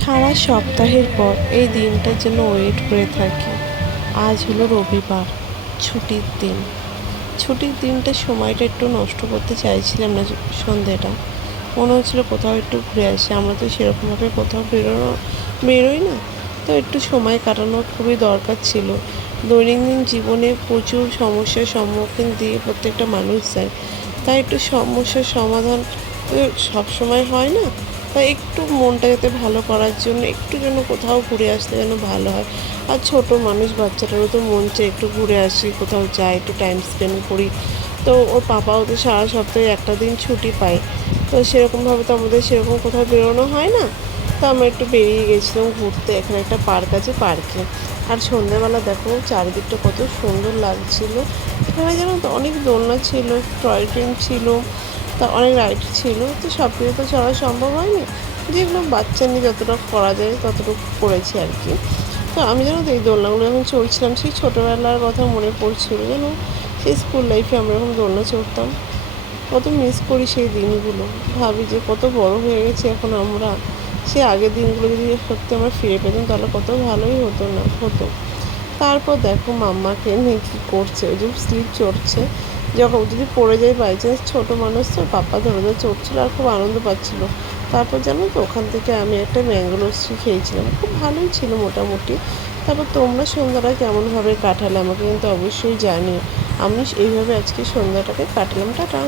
সারা সপ্তাহের পর এই দিনটার জন্য ওয়েট করে থাকি। আজ হলো রবিবার, ছুটির দিন। ছুটির দিনটা সময়টা একটু নষ্ট করতে চাইছিলাম না। সন্ধেটা মনে হচ্ছিলো কোথাও একটু ঘুরে আসি। আমরা তো সেরকমভাবে কোথাও বেরোই না, তো একটু সময় কাটানো খুবই দরকার ছিল। দৈনন্দিন জীবনে প্রচুর সমস্যার সম্মুখীন দিয়ে প্রত্যেকটা মানুষ যায়, তাই একটু সমস্যার সমাধান তো সবসময় হয় না। তাই একটু মনটা যাতে ভালো করার জন্য একটু যেন কোথাও ঘুরে আসতে যেন ভালো হয়। আর ছোটো মানুষ, বাচ্চাটারও তো মন চায় একটু ঘুরে আসি, কোথাও যাই, একটু টাইম স্পেন্ড করি। তো ওর পাপাও তো সারা সপ্তাহে একটা দিন ছুটি পায়, তো সেরকমভাবে তো আমাদের সেরকম কোথাও বেরোনো হয় না। তো আমরা একটু বেরিয়ে গেছিলাম ঘুরতে। এখানে একটা পার্ক আছে, পার্কে। আর সন্ধ্যেবেলা দেখো চারিদিকটা কত সুন্দর লাগছিল। এখানে যেন তো অনেক দোলনা ছিল, টয় ট্রেন ছিল, তা অনেক রাইড ছিল। তো সব কিছু তো চলা সম্ভব হয়নি, যেগুলো বাচ্চা নিয়ে যতটা করা যায় ততটুকু করেছি আর কি। তো আমি জানো তো এই দোলনাগুলো যখন চলছিলাম, সেই ছোটোবেলার কথা মনে পড়ছিল যেন। সেই স্কুল লাইফে আমরা যখন দোলনা চড়তাম, কত মিস করি সেই দিনগুলো। ভাবি যে কত বড় হয়ে গেছি এখন আমরা। সে আগের দিনগুলো যদি সত্যি আমরা ফিরে পেতাম তাহলে কত ভালোই হতো। তারপর দেখো মাম্মাকে নিয়ে কী করছে, ওই যে স্লিপ চড়ছে। যখন যদি পড়ে যায় বাই চান্স, ছোটো মানুষ তো, পাপা ধরে ধরে চড়ছিল আর খুব আনন্দ পাচ্ছিলো। তারপর জানো তো ওখান থেকে আমি একটা ম্যাঙ্গো লস্যি খেয়েছিলাম, খুব ভালোই ছিল মোটামুটি। তারপর তোমরা সন্ধ্যাটা কেমনভাবে কাটালে আমাকে কিন্তু অবশ্যই জানিও। আমি এইভাবে আজকে সন্ধ্যাটাকে কাটালাম। টাটা।